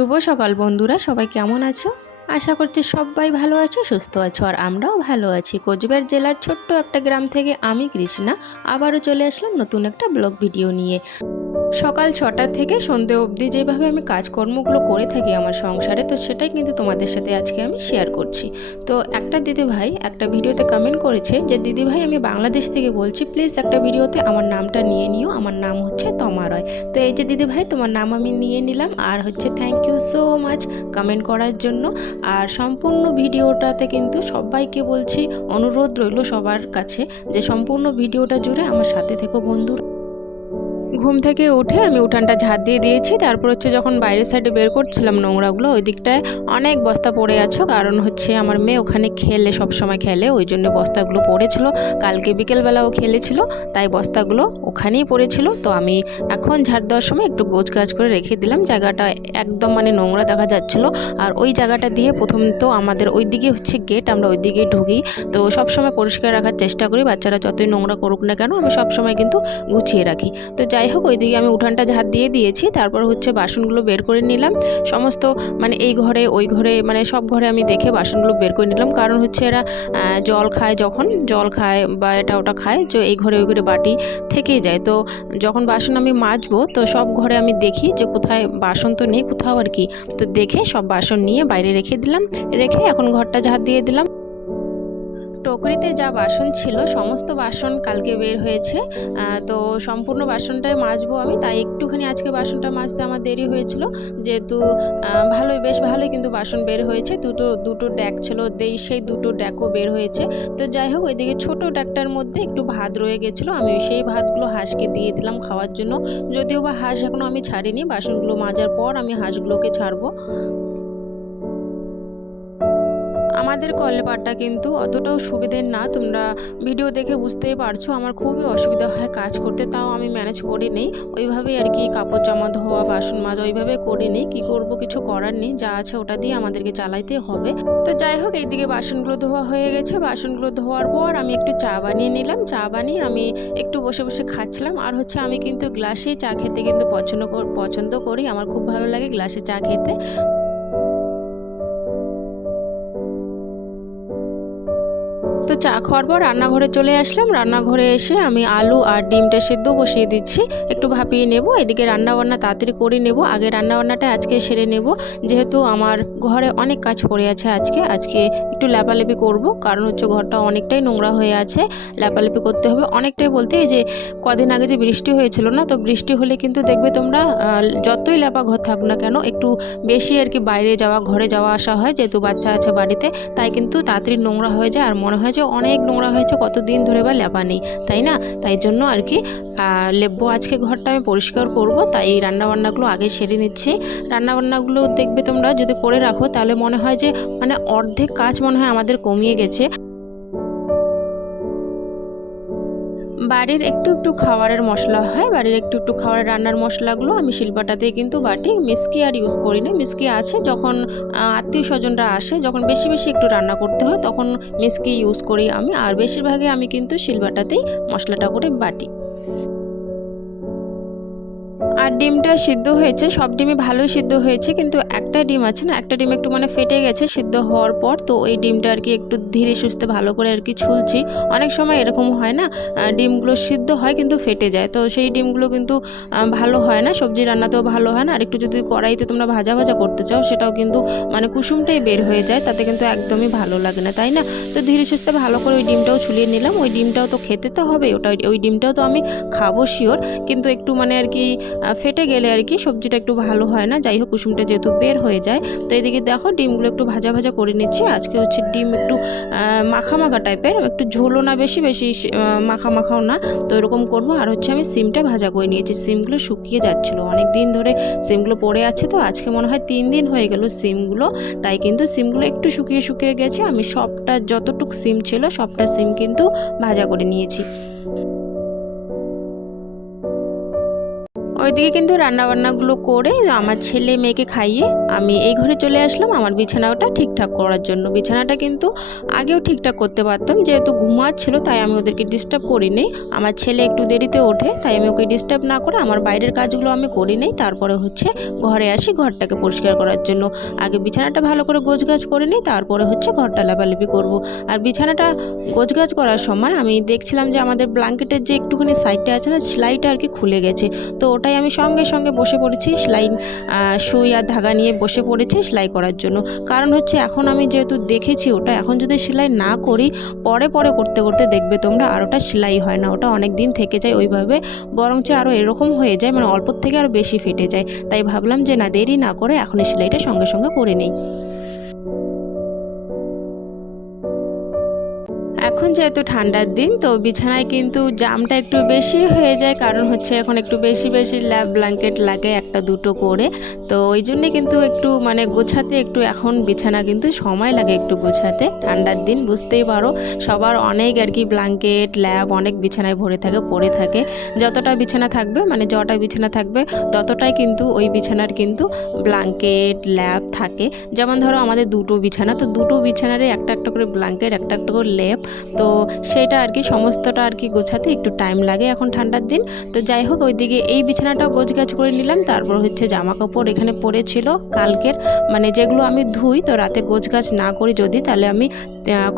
শুভ সকাল বন্ধুরা, সবাই কেমন আছো? আশা করছি সবাই ভালো আছো, সুস্থ আছো, আর আমরাও ভালো আছি। কোচবিহার জেলার ছোট্ট একটা গ্রাম থেকে আমি কৃষ্ণা, আবারও চলে আসলাম নতুন একটা ব্লগ ভিডিও নিয়ে। সকাল ছটা থেকে সন্ধে অবধি যেভাবে আমি কাজকর্মগুলো করে থাকি আমার সংসারে, তো সেটাই কিন্তু তোমাদের সাথে আজকে আমি শেয়ার করছি। তো একটা দিদি ভাই একটা ভিডিওতে কমেন্ট করেছে যে দিদি ভাই আমি বাংলাদেশ থেকে বলছি প্লিজ একটা ভিডিওতে আমার নামটা নিয়ে নিও। আমার নাম হচ্ছে তমা রয় তো এই যে দিদি ভাই তোমার নাম আমি নিয়ে নিলাম। আর হচ্ছে thank you so much comment করার জন্য। আর সম্পূর্ণ ভিডিওটাতে কিন্তু সবাইকে বলছি, অনুরোধ রইল সবার কাছে যে, সম্পূর্ণ ভিডিওটা জুড়ে আমার সাথে থেকো বন্ধু ঘুম থেকে উঠে আমি উঠানটা ঝাঁট দিয়ে দিয়েছি। তারপর হচ্ছে যখন বাইরের সাইডে বের করছিলাম নোংরাগুলো ওই দিকটায় অনেক বস্তা পড়ে আছো। কারণ হচ্ছে আমার মেয়ে ওখানে খেলে সব সময় খেলে। ওই জন্য বস্তাগুলো পড়েছিল। কালকে বিকেলবেলাও খেলেছিল, তাই বস্তাগুলো ওখানেই পড়েছিল। তো আমি এখন ঝাড় দেওয়ার সময় একটু গোছ গাছ করে রেখে দিলাম। জায়গাটা একদম মানে নোংরা দেখা যাচ্ছিল। আর ওই জায়গাটা দিয়ে প্রথম তো আমাদের ওই দিকে হচ্ছে গেট আমরা ওই দিকেই ঢুকি। তো সব সময় পরিষ্কার রাখার চেষ্টা করি। বাচ্চারা যতই নোংরা করুক না কেন, আমি সব সময় কিন্তু গুছিয়ে রাখি। তো যাই হোক ওইদিকে আমি উঠানটা ঝাঁট দিয়ে দিয়েছি, তারপর হচ্ছে বাসনগুলো বের করে নিলাম। সমস্ত মানে এই ঘরে, ওই ঘরে মানে সব ঘরে আমি দেখে বাসনগুলো বের করে নিলাম। কারণ হচ্ছে এরা জল খায় যখন, জল খায় বা এটা ওটা খায়, যে এই ঘরে, ওই ঘরে বাটি থেকেই যায়। তো যখন বাসন আমি মাজবো, তো সব ঘরে আমি দেখি যে কোথায় বাসন তো নেই, কোথাও আর কি। তো দেখে সব বাসন নিয়ে বাইরে রেখে দিলাম, রেখে এখন ঘরটা ঝাঁট দিয়ে দিলাম। টকরিতে যা বাসন ছিল, সমস্ত বাসন কালকে বের হয়েছে। তো সম্পূর্ণ বাসনটাই মাজবো আমি, তাই একটুখানি আজকে বাসনটা মাজতে আমার দেরি হয়েছিল। যেহেতু ভালোই, বেশ ভালোই কিন্তু বাসন বের হয়েছে। দুটো দুটো ড্যাক ছিল সেই দুটো ড্যাকও বের হয়েছে। তো যাই হোক, ওইদিকে ছোটো ড্যাকটার মধ্যে একটু ভাত রয়ে গেছিল। আমি সেই ভাতগুলো হাঁসকে দিয়ে দিলাম খাওয়ার জন্য। যদিও বা হাঁস এখনও আমি ছাড়িনি, বাসনগুলো মাজার পর আমি হাঁসগুলোকে ছাড়বো। আমাদের কলে কলপাটটা কিন্তু অতটাও সুবিধের না। তোমরা ভিডিও দেখে বুঝতেই পারছ, আমার খুবই অসুবিধা হয় কাজ করতে, তাও আমি ম্যানেজ করে নিই ওইভাবেই আর কি কাপড় জামা ধোয়া, বাসন মাজা ওইভাবে করে নিই কী করব, কিছু করার নেই। যা আছে ওটা দিয়ে আমাদেরকে চালাইতে হবে। তো যাই হোক, এইদিকে বাসনগুলো ধোয়া হয়ে গেছে। বাসনগুলো ধোয়ার পর আমি একটু চা বানিয়ে নিলাম। চা বানিয়ে আমি একটু বসে বসে খাচ্ছিলাম। আর হচ্ছে আমি কিন্তু গ্লাসে চা খেতে কিন্তু পছন্দ পছন্দ করি। আমার খুব ভালো লাগে গ্লাসে চা খেতে। চা খাওয়ার পর রান্নাঘরে চলে আসলাম। রান্নাঘরে এসে আমি আলু আর ডিমটা সেদ্ধ বসিয়ে দিচ্ছি। একটু ভাপিয়ে নেব, এদিকে রান্নাবান্না তাড়াতাড়ি করে নেব। আগে রান্নাবান্নাটা আজকে সেরে নেব। যেহেতু আমার ঘরে অনেক কাজ পড়ে আছে আজকে আজকে একটু ল্যাপালেপি করব। কারণ হচ্ছে ঘরটা অনেকটাই নোংরা হয়ে আছে। ল্যাপালেপি করতে হবে। অনেকটাই বলতে এই যে কদিন আগে যে বৃষ্টি হয়েছিল না, তো বৃষ্টি হলে কিন্তু দেখবে তোমরা যতই ল্যাপা ঘর থাক না কেন, একটু বেশি আর কি বাইরে যাওয়া, ঘরে যাওয়া আসা হয়। যেহেতু বাচ্চা আছে বাড়িতে, তাই কিন্তু তাড়াতাড়ি নোংরা হয়ে যায়। আর মনে হয় যে অনেক নোংরা হয়েছে, কতদিন ধরে বা লেপা নেই, তাই না? তাই জন্য আর কি লেপবো আজকে ঘরটা আমি পরিষ্কার করব, তাই এই রান্নাবান্নাগুলো আগে সেরে নিচ্ছি। রান্নাবান্নাগুলো দেখবে তোমরা যদি করে রাখো, তাহলে মনে হয় যে মানে অর্ধেক কাজ মনে হয় আমাদের কমিয়ে গেছে। বাড়ির একটু একটু খাওয়ারের মশলা হয়, বাড়ির একটু একটু খাবারের রান্নার মশলাগুলো আমি শিল্পাটাতে কিন্তু বাটি মিসকি আর ইউজ করি না। মিসকি আছে, যখন আত্মীয় স্বজনরা আসে, যখন বেশি বেশি একটু রান্না করতে হয়, তখন মিসকি ইউজ করি আমি। আর বেশিরভাগই আমি কিন্তু শিলবাটাতেই মশলাটা করে বাটি। আর ডিমটা সিদ্ধ হয়েছে, সব ডিমই ভালোই সিদ্ধ হয়েছে, কিন্তু একটা ডিম আছে না, একটা ডিম একটু মানে ফেটে গেছে সিদ্ধ হওয়ার পর, তো ওই ডিমটা আর কি একটু ধীরে সুস্থে ভালো করে আর কি ছুলছি। অনেক সময় এরকম হয় না ডিমগুলো সিদ্ধ হয় কিন্তু ফেটে যায়, তো সেই ডিমগুলো কিন্তু ভালো হয় না, সবজি রান্নাতেও ভালো হয় না, আর একটু যদি কড়াইতে তোমরা ভাজা ভাজা করতে চাও, সেটাও কিন্তু মানে কুসুমটাই বের হয়ে যায়, তাতে কিন্তু একদমই ভালো লাগে না, তাই না? তো ধীরে সুস্থে ভালো করে ওই ডিমটাও ছুলিয়ে নিলাম, ওই ডিমটাও তো খেতে তো হবে ওটা ওই ডিমটাও তো আমি খাব শিওর কিন্তু একটু মানে আর কি ফেটে গেলে আর কি সবজিটা একটু ভালো হয় না। যাই হোক, কুসুমটা যেহেতু বের হয়ে যায়, তো এদিকে দেখো ডিমগুলো একটু ভাজা ভাজা করে নিচ্ছি। আজকে হচ্ছে ডিম একটু মাখা মাখা টাইপের, একটু ঝোলও না বেশি বেশি মাখা মাখাও না। তো এরকম করব। আর হচ্ছে আমি সিমটা ভাজা করে নিয়েছি। সিমগুলো শুকিয়ে যাচ্ছিল। অনেক দিন ধরে সিমগুলো পড়ে আছে তো, আজকে মনে হয় তিন দিন হয়ে গেল সিমগুলো। তাই কিন্তু সিমগুলো একটু শুকিয়ে শুকিয়ে গেছে। আমি সবটা, যতটুক সিম ছিল, সবটা সিম কিন্তু ভাজা করে নিয়েছি। ওইদিকে কিন্তু রান্নাবান্নাগুলো করে আমার ছেলে মেয়েকে খাইয়ে আমি এই ঘরে চলে আসলাম। আমার বিছানাটা ঠিকঠাক করার জন্য। বিছানাটা কিন্তু আগেও ঠিকঠাক করতে পারতাম। যেহেতু ঘুমাচ্ছিল তাই আমি ওদেরকে ডিস্টার্ব করি করিনি। আমার ছেলে একটু দেরিতে ওঠে, তাই আমি ওকে ডিস্টার্ব না করে আমার বাইরের কাজগুলো আমি করি নেই। তারপরে হচ্ছে ঘরে আসি ঘরটাকে পরিষ্কার করার জন্য। আগে বিছানাটা ভালো করে গোছগাছ করে নিই, তারপরে হচ্ছে ঘরটা লেপালেপি করব। আর বিছানাটা গোছগাছ করার সময় আমি দেখছিলাম যে আমাদের ব্ল্যাঙ্কেটের যে একটুখানি সাইডটা আছে না, সেলাইটা আর কি খুলে গেছে। তো ওটাই আমি সঙ্গে সঙ্গে বসে পড়েছি সেলাই সুই আর ধাগা নিয়ে বসে পড়েছি সেলাই করার জন্য। কারণ হচ্ছে এখন আমি যেহেতু দেখেছি ওটা, এখন যদি সেলাই না করি, পরে পরে করতে করতে দেখবে তোমরা আর ওটা সেলাই হয় না, ওটা অনেক দিন থেকে যায় ওইভাবে। বরঞ্চ আরও এরকম হয়ে যায় মানে অল্প থেকে আরও বেশি ফেটে যায়। তাই ভাবলাম যে না, দেরি না করে এখনই সেলাইটা সঙ্গে সঙ্গে করে নিই। যেহেতু ঠান্ডার দিন, তো বিছানায় কিন্তু জামটা একটু বেশি হয়ে যায়। কারণ হচ্ছে এখন একটু বেশি বেশি ল্যাব ব্ল্যাঙ্কেট লাগে একটা দুটো করে। তো ওই জন্যে কিন্তু একটু মানে গোছাতে একটু এখন বিছানা কিন্তু সময় লাগে একটু গোছাতে। ঠান্ডার দিন বুঝতেই পারো, সবার অনেক আর কি ব্ল্যাঙ্কেট ল্যাব অনেক বিছানায় ভরে থাকে, পড়ে থাকে। যতটা বিছানা থাকবে মানে যটা বিছানা থাকবে, ততটাই কিন্তু ওই বিছানার কিন্তু ব্ল্যাঙ্কেট ল্যাব থাকে। যেমন ধরো আমাদের দুটো বিছানা, তো দুটো বিছানারে একটা একটা করে ব্ল্যাঙ্কেট একটা একটা করে লেপ তো সেটা আর কি, সমস্তটা আর কি গোছাতে একটু টাইম লাগে এখন ঠান্ডার দিন। তো যাই হোক, ওইদিকে এই বিছানাটাও গোছগাছ করে নিলাম। তারপর হচ্ছে জামা কাপড় এখানে পড়েছিল কালকের। মানে যেগুলো আমি ধুই, তো রাতে গোছগাছ না করি যদি, তাহলে আমি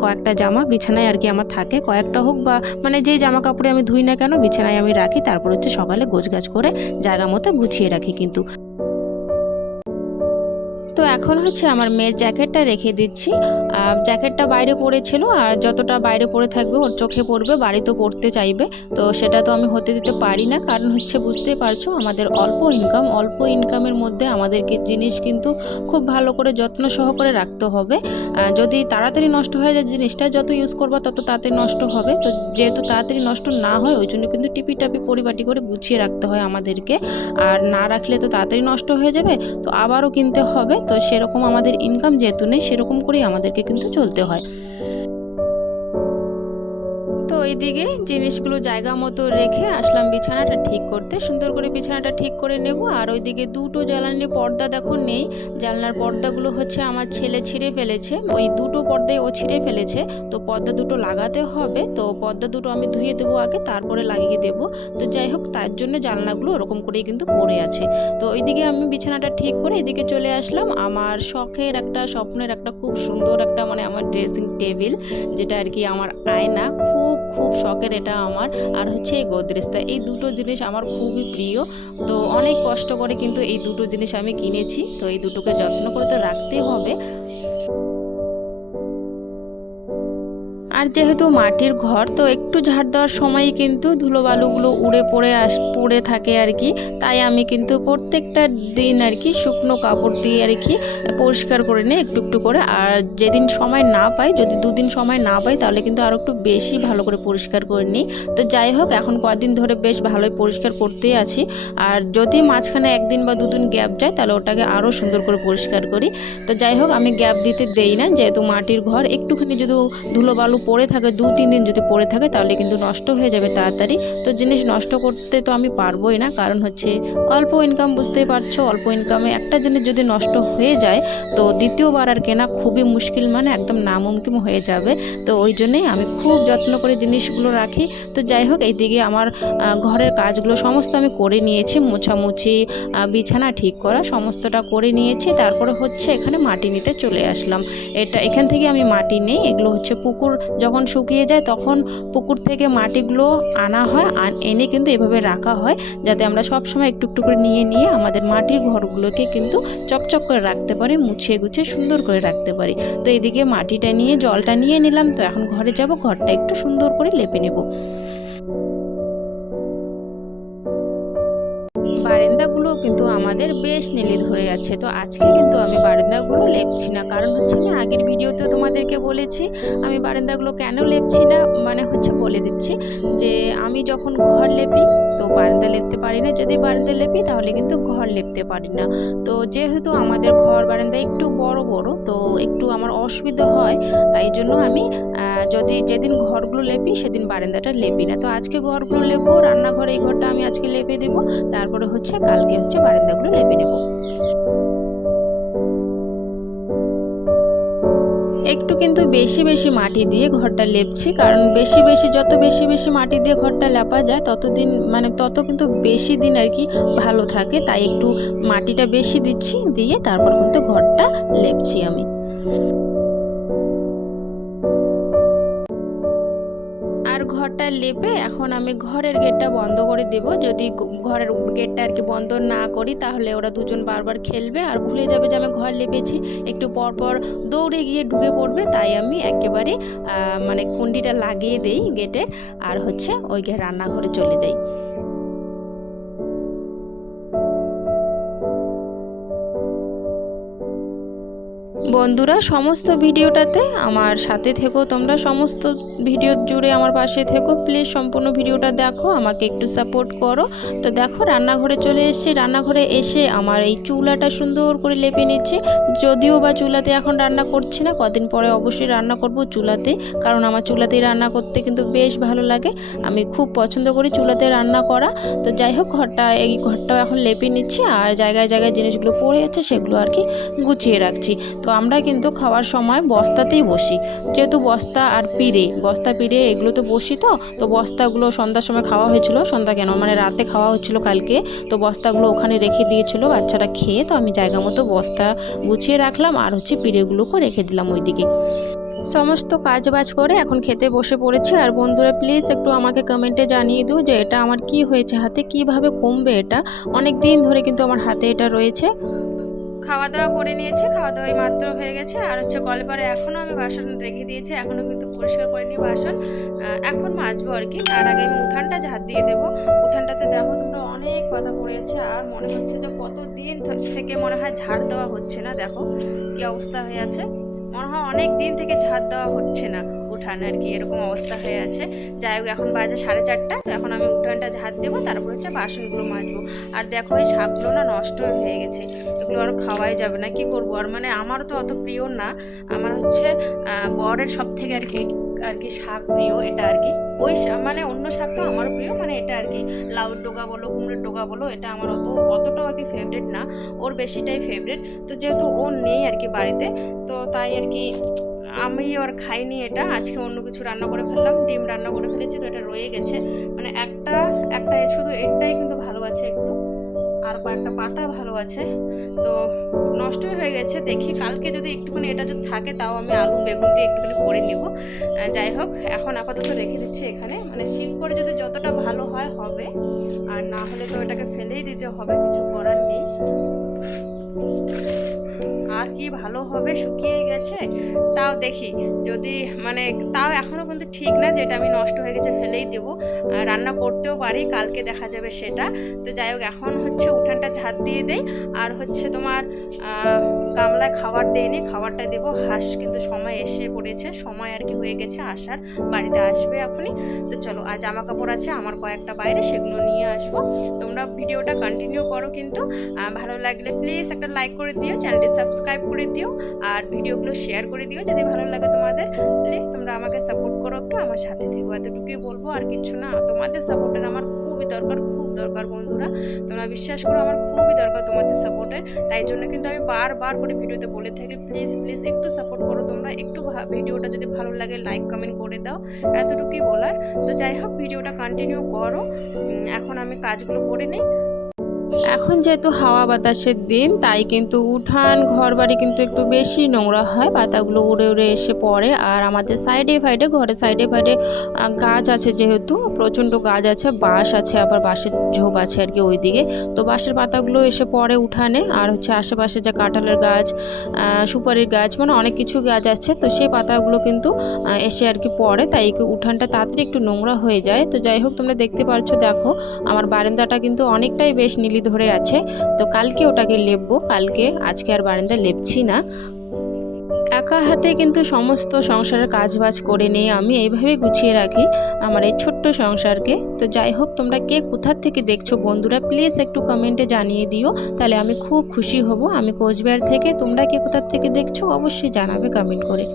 কয়েকটা জামা বিছানায় আর কি আমার থাকে। কয়েকটা হোক বা মানে যেই জামা কাপড়ে আমি ধুই না কেন, বিছানায় আমি রাখি। তারপর হচ্ছে সকালে গোছগাছ করে জায়গা মতো গুছিয়ে রাখি কিন্তু। তো এখন হচ্ছে আমার মেয়ের জ্যাকেটটা রেখে দিচ্ছি। আহ, জ্যাকেটটা বাইরে পড়েছিল আর যতটা বাইরে পড়ে থাকবে ওর চোখে পড়বে বাড়িতে পড়তে চাইবে। তো সেটা তো আমি হতে দিতে পারি না কারণ হচ্ছে বুঝতেই পারছ আমাদের অল্প ইনকাম অল্প ইনকামের মধ্যে আমাদেরকে জিনিস কিন্তু খুব ভালো করে যত্ন সহকারে রাখতে হবে। যদি তাড়াতাড়ি নষ্ট হয়ে যায় জিনিসটা যত ইউজ করব তত তাড়াতাড়ি নষ্ট হবে। তো যেহেতু তাড়াতাড়ি নষ্ট না হয় ওই জন্য কিন্তু টিপি টাপি পরিবাটি করে গুছিয়ে রাখতে হয় আমাদেরকে। আর না রাখলে তো তাড়াতাড়ি নষ্ট হয়ে যাবে তো আবারও কিনতে হবে। তো সেরকম আমাদের ইনকাম যেহেতু নেই সেরকম করেই আমাদেরকে কিন্তু চলতে হয়। তো এইদিকে জিনিসগুলো জায়গা মতো রেখে আসলাম বিছানাটা ঠিক করতে। সুন্দর করে বিছানাটা ঠিক করে নেব। আর ওইদিকে দুটো জ্বালানি পর্দা দেখো নেই। জানলার পর্দাগুলো হচ্ছে আমার ছেলে ছিঁড়ে ফেলেছে। ওই দুটো পর্দায় ও ছিঁড়ে ফেলেছে। তো পর্দা দুটো লাগাতে হবে। তো পর্দা দুটো আমি ধুয়ে দেবো আগে, তারপরে লাগিয়ে দেব। তো যাই হোক, তার জন্য জানলাগুলো ওরকম করেই কিন্তু পড়ে আছে। তো ওইদিকে আমি বিছানাটা ঠিক করে এদিকে চলে আসলাম। আমার শখের একটা, স্বপ্নের একটা, খুব সুন্দর একটা মানে আমার ড্রেসিং টেবিল, যেটা আর কি আমার আয়না। খুব খুব শখের এটা আমার। আর হচ্ছে এই গোদরেজটা, এই দুটো জিনিস আমার খুবই প্রিয়। তো অনেক কষ্ট করে কিন্তু এই দুটো জিনিস আমি কিনেছি। তো এই দুটোকে যত্ন করে তো রাখতেই হবে। আর যেহেতু মাটির ঘর, তো একটু ঝাড় দেওয়ার সময়ই কিন্তু ধুলোবালুগুলো উড়ে পড়ে আস পড়ে থাকে আর কি। তাই আমি কিন্তু প্রত্যেকটা দিন আর কি শুকনো কাপড় দিয়ে আর কি পরিষ্কার করে নিই একটু একটু করে। আর যেদিন সময় না পাই, যদি দুদিন সময় না পাই, তাহলে কিন্তু আরও একটু বেশি ভালো করে পরিষ্কার করে নিই। তো যাই হোক, এখন কদিন ধরে বেশ ভালোই পরিষ্কার করতেই আছি। আর যদি মাঝখানে একদিন বা দুদিন গ্যাপ যায়, তাহলে ওটাকে আরও সুন্দর করে পরিষ্কার করি। তো যাই হোক, আমি গ্যাপ দিতে দেই না, যেহেতু মাটির ঘর, একটুখানি যদি ধুলো বালু পড়ে থাকে দু তিন দিন যদি পড়ে থাকে, তাহলে কিন্তু নষ্ট হয়ে যাবে তাড়াতাড়ি। তো জিনিস নষ্ট করতে তো আমি পারবোই না। কারণ হচ্ছে অল্প ইনকাম বুঝতেই পারছ, অল্প ইনকামে একটা জিনিস যদি নষ্ট হয়ে যায়, তো দ্বিতীয়বার আর কেনা খুবই মুশকিল মানে একদম নামুমকিন হয়ে যাবে। তো ওই জন্যেই আমি খুব যত্ন করে জিনিসগুলো রাখি। তো যাই হোক, এইদিকে আমার ঘরের কাজগুলো সমস্ত আমি করে নিয়েছি, মোছামুছি বিছানা ঠিক করা সমস্তটা করে নিয়েছি। তারপরে হচ্ছে এখানে মাটি নিতে চলে আসলাম। এটা, এখান থেকে আমি মাটি নেই, এগুলো হচ্ছে পুকুর। যখন শুকিয়ে যায় তখন পুকুর থেকে মাটিগুলো আনা হয় আর এনে কিন্তু এভাবে রাখা হয় যাতে আমরা সব সময় একটু একটু করে নিয়ে নিয়ে আমাদের মাটির ঘরগুলোকে কিন্তু চকচক করে রাখতে পারি, মুছিয়ে গুছিয়ে সুন্দর করে রাখতে পারি। তো এদিকে মাটিটা নিয়ে, জলটা নিয়ে নিলাম, তো এখন ঘরে যাব, ঘরটা একটু সুন্দর করে লেপে নেব। কিন্তু আমাদের বেশ নেলে ধরে যাচ্ছে তো আজকে কিন্তু আমি বারান্দাগুলো লেপছি না। কারণ হচ্ছে আমি আগের ভিডিওতেও তোমাদেরকে বলেছি, আমি বারান্দাগুলো কেন লেপছি না? মানে হচ্ছে বলে দিচ্ছি যে, আমি যখন ঘর লেপি, তো বারান্দা লেপতে পারি না। যদি বারান্দা লেপি, তাহলে কিন্তু ঘর লেপতে পারি না। তো যেহেতু আমাদের ঘর বারান্দা একটু বড় বড়, তো একটু আমার অসুবিধা হয়, তাই জন্য আমি যদি যেদিন ঘরগুলো লেপি সেদিন বারান্দাটা লেপি না। তো আজকে ঘরগুলো লেপবো, রান্নাঘর এই ঘরটা আমি আজকে লেপে দেবো, তারপরে হচ্ছে কালকে হচ্ছে বারান্দাগুলো লেপে নেব। একটু কিন্তু বেশি বেশি মাটি দিয়ে ঘরটা লেপছি, কারণ বেশি বেশি যত বেশি বেশি মাটি দিয়ে ঘরটা লেপা যায়, ততদিন মানে তত কিন্তু বেশি দিন আর কি ভালো থাকে। তাই একটু মাটিটা বেশি দিচ্ছি, দিয়ে তারপর কিন্তু ঘরটা লেপছি আমি। ঘরটা লেপে এখন আমি ঘরের গেটটা বন্ধ করে দেব। যদি ঘরের গেটটা আর কি বন্ধ না করি, তাহলে ওরা দুজন বারবার খেলবে আর ভুলে যাবে যে আমি ঘর লেপেছি। একটু পর পর দৌড়ে গিয়ে ঢুকে পড়বে, তাই আমি একেবারে মানে কুন্ডিটা লাগিয়ে দেই গেটে আর হচ্ছে ওই রান্নাঘরে চলে যাই। বন্ধুরা, সমস্ত ভিডিওটাতে আমার সাথে থেকো, তোমরা সমস্ত ভিডিও জুড়ে আমার পাশে থেকো। প্লিজ সম্পূর্ণ ভিডিওটা দেখো, আমাকে একটু সাপোর্ট করো। তো দেখো, রান্নাঘরে চলে এসেছি। রান্নাঘরে এসে আমার এই চুলাটা সুন্দর করে লেপে নিচ্ছে। যদিও বা চুলাতে এখন রান্না করছি না, কদিন পরে অবশ্যই রান্না করব চুলাতে, কারণ আমার চুলাতেই রান্না করতে কিন্তু বেশ ভালো লাগে। আমি খুব পছন্দ করি চুলাতে রান্না করা। তো যাই হোক, ঘরটা, এই ঘরটাও এখন লেপে নিচ্ছি আর জায়গায় জায়গায় জিনিসগুলো পড়ে আছে, সেগুলো আর কি গুছিয়ে রাখছি। তো আমরা কিন্তু খাওয়ার সময় বস্তাতেই বসি। যেহেতু বস্তা আর পিড়ে, বস্তা পিড়ে এগুলো তো বসি তো তো বস্তাগুলো সন্ধ্যার সময় খাওয়া হয়েছিল, সন্ধ্যা কেন? মানে রাতে খাওয়া হচ্ছিল কালকে, তো বস্তাগুলো ওখানে রেখে দিয়েছিল বাচ্চারা খেয়ে, তো আমি জায়গা মতো বস্তা গুছিয়ে রাখলাম আর হচ্ছে পিড়েগুলোকে রেখে দিলাম ওইদিকে। সমস্ত কাজ বাজ করে এখন খেতে বসে পড়েছি আর বন্ধুরা প্লিজ একটু আমাকে কমেন্টে জানিয়ে দিও যে এটা আমার কি হয়েছে, হাতে কীভাবে কমবে এটা? অনেক দিন ধরে কিন্তু আমার হাতে এটা রয়েছে। খাওয়া দাওয়া করে নিয়েছি খাওয়া দাওয়াই মাত্র হয়ে গেছে। আর হচ্ছে কলপারে এখনও আমি বাসন রেখে দিয়েছি এখনও কিন্তু পরিষ্কার করিনি বাসন। এখন মাজবো আর কি। তার আগে আমি উঠানটা ঝাঁট দিয়ে দেবো। উঠানটাতে দেখো তোমরা অনেক পাতা পড়েছে আর মনে হচ্ছে যে কত দিন থেকে মনে হয় ঝাড় দেওয়া হচ্ছে না। দেখো কি অবস্থা হয়ে আছে। মনে হয় অনেক দিন থেকে ঝাড় দেওয়া হচ্ছে না। উঠান আর কি এরকম অবস্থা হয়ে আছে। যাই হোক, এখন বাজে সাড়ে চারটা এখন আমি উঠানটা ঝাড় দেবো, তারপর হচ্ছে বাসনগুলো মাজবো। আর দেখো এই শাকগুলো না নষ্ট হয়ে গেছে, এগুলো আর খাওয়াই যাবে না, কি করব? আর মানে আমারও তো অত প্রিয় না, আমার হচ্ছে বরের সব থেকে আর কি আর কি শাক প্রিয়, এটা আর কি। ওই মানে অন্য শাক তো আমার প্রিয় মানে এটা আর কি লাউর ডোকা বলো, কুমড়োর ডোকা বলো, এটা আমার অত, অতটাও আর কি ফেভারিট না, ওর বেশিটাই ফেভারিট তো যেহেতু ও নেই আর কি বাড়িতে, তো তাই আর কি আমি আর খাইনি এটা, আজকে অন্য কিছু রান্না করে ফেললাম, ডিম রান্না করে ফেলেছি, তো এটা রয়ে গেছে। মানে একটা একটা শুধু এটাই কিন্তু ভালো আছে একটু। আর কয়েকটা পাতা ভালো আছে, তো নষ্ট হয়ে গেছে, দেখি কালকে যদি একটুখানি এটা যদি থাকে, তাও আমি আলু, বেগুন দিয়ে একটুখানি করে নেব। যাই হোক, এখন আপাতত রেখে দিচ্ছি এখানে। মানে শীত পরে যদি যতটা ভালো হয়, হবে। আর না হলে তো এটাকে ফেলেই দিতে হবে, কিছু করার নেই। আর কি ভালো হবে, শুকিয়ে গেছে, তাও দেখি। যদি মানে তাও এখনও কিন্তু ঠিক না যেটা আমি নষ্ট হয়ে গেছে, ফেলেই দেব। রান্না করতেও পারি, কালকে দেখা যাবে সেটা। তো যাই হোক, এখন হচ্ছে উঠানটা ঝাঁট দিয়ে দেয় আর হচ্ছে তোমার গামলায় খাবার দেয়নি, খাবারটা দেবো। হাঁস কিন্তু সময় এসে পড়েছে, সময় আর কি হয়ে গেছে, আসার। বাড়িতে আসবে এখনই। তো চলো আর জামা কাপড় আছে, আমার কয়েকটা বাইরে, সেগুলো নিয়ে আসব। তোমরা ভিডিওটা কন্টিনিউ করো কিন্তু। ভালো লাগলে প্লিজ একটা লাইক করে দিও চ্যানেলটি সাবস্ক্রাইব করে দিও, আর ভিডিওগুলো শেয়ার করে দিও। যদি ভালো লাগে তোমাদের প্লিজ তোমরা আমাকে সাপোর্ট করো একটু, আমার সাথে থেকো। এতটুকুই বলব, আর কিছু না। তোমাদের সাপোর্টের আমার খুবই দরকার, খুব দরকার বন্ধুরা তোমরা বিশ্বাস করো, আমার খুবই দরকার তোমাদের সাপোর্টের তাই জন্য কিন্তু আমি বারবার করে ভিডিওতে বলে থাকি প্লিজ প্লিজ একটু সাপোর্ট করো তোমরা। একটু ভিডিওটা যদি ভালো লাগে লাইক কমেন্ট করে দাও। এতটুকুই বলার। তো যাই হোক, ভিডিওটা কন্টিনিউ করো। এখন আমি কাজগুলো করে নিই। এখন যেহেতু হাওয়া বাতাসের দিন, তাই কিন্তু উঠান ঘর বাড়ি কিন্তু একটু বেশি নোংরা হয়। পাতাগুলো উড়ে উড়ে এসে পড়ে। আর আমাদের সাইডে ফাইডে ঘরের সাইডে ফাইডে গাছ আছে যেহেতু, প্রচণ্ড গাছ আছে, বাঁশ আছে, আবার বাঁশের ঝোপ আছে আর কি ওইদিকে। তো বাঁশের পাতাগুলো এসে পড়ে উঠানে। আর হচ্ছে আশেপাশে যে কাঁঠালের গাছ সুপারির গাছ মানে অনেক কিছু গাছ আছে। তো সেই পাতাগুলো কিন্তু এসে আর কি পড়ে। তাই উঠানটা তাড়াতাড়ি একটু নোংরা হয়ে যায়। তো যাই হোক, তোমরা দেখতে পারছ, দেখো, আমার বারান্দাটা কিন্তু অনেকটাই বেশ নীলি ধরে আছে। তো কালকে ওটাকে লেপবো। কালকে, আজকে আর বারান্দা লেপছি না। একা হাতে কিন্তু সমস্ত সংসারের কাজবাজ করে নিয়ে আমি এইভাবে গুছিয়ে রাখি আমার এই ছোট্ট সংসারকে। তো যাই হোক, তোমরা কে কোথার থেকে দেখছ বন্ধুরা প্লিজ একটু কমেন্টে জানিয়ে দিও। তাহলে আমি খুব খুশি হব। আমি কোচবিহার থেকে, তোমরা কে কোথার থেকে দেখছ অবশ্যই জানাবে কমেন্ট করে।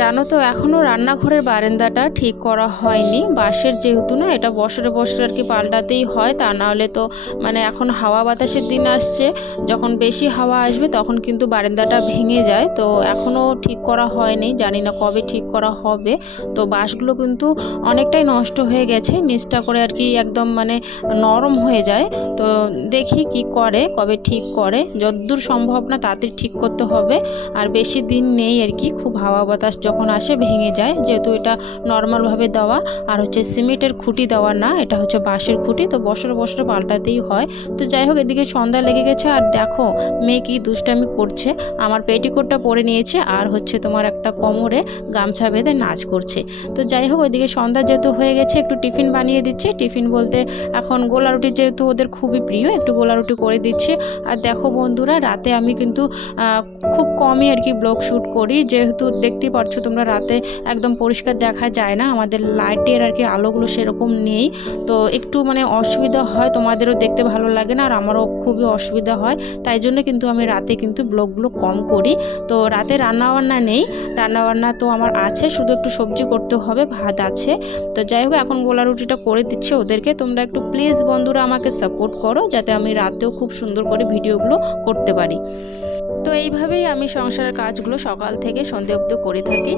জানো তো এখনও রান্নাঘরের বারান্দাটা ঠিক করা হয়নি। বাঁশের যেহেতু না, এটা বছরে বছরে আর কি পাল্টাতেই হয়, তা নাহলে তো মানে এখন হাওয়া বাতাসের দিন আসছে। যখন বেশি হাওয়া আসবে, তখন কিন্তু বারান্দাটা ভেঙে যায়। তো এখনও ঠিক করা হয়নি, জানি না কবে ঠিক করা হবে। তো বাঁশগুলো কিন্তু অনেকটাই নষ্ট হয়ে গেছে, নিচটা করে আর কি একদম মানে নরম হয়ে যায়। তো দেখি কি করে, কবে ঠিক করে। যতদূর সম্ভব না, তাড়াতাড়ি ঠিক করতে হবে। আর বেশি দিন নেই আর কি, খুব হাওয়া বাতাস যখন আসে ভেঙে যায়, যেহেতু এটা নর্মালভাবে দেওয়া, আর হচ্ছে সিমেন্টের খুঁটি দেওয়া না, এটা হচ্ছে বাঁশের খুঁটি, তো বছরে বছরে পাল্টাতেই হয়। তো যাই হোক, এদিকে সন্ধ্যা লেগে গেছে, আর দেখো, মেয়ে কি দুষ্টামি করছে। আমার পেটিকোটটা পরে নিয়েছে, আর হচ্ছে তোমার একটা কোমরে গামছা বেঁধে নাচ করছে। তো যাই হোক, ওইদিকে সন্ধ্যা যেহেতু হয়ে গেছে, একটু টিফিন বানিয়ে দিচ্ছে। টিফিন বলতে এখন গোলা রুটি যেহেতু ওদের খুবই প্রিয়, একটু গোলা রুটি করে দিচ্ছে। আর দেখো বন্ধুরা, রাতে আমি কিন্তু খুব কমই আর কি ব্লগ শ্যুট করি, যেহেতু দেখতেই পারছ তোমরা রাতে একদম পরিষ্কার দেখা যায় না? আমাদের লাইটের আর কি আলোগুলো সেরকম নেই। তো একটু মানে অসুবিধা হয়, তোমাদেরও দেখতে ভালো লাগে না আর আমারও খুবই অসুবিধা হয়। তাই জন্য কিন্তু আমি রাতে কিন্তু ব্লগগুলো কম করি। তো রাতে রান্নাবান্না নেই। রান্নাবান্না তো আমার আছে, শুধু একটু সবজি করতে হবে, ভাত আছে। তো যাই হোক, এখন গোলা রুটিটা করে দিচ্ছে ওদেরকে। তোমরা একটু প্লিজ বন্ধুরা আমাকে সাপোর্ট করো, যাতে আমি রাতেও খুব সুন্দর করে ভিডিওগুলো করতে পারি। তো এইভাবেই আমি সংসারের কাজগুলো সকাল থেকে সন্ধে অবধি করে থাকি।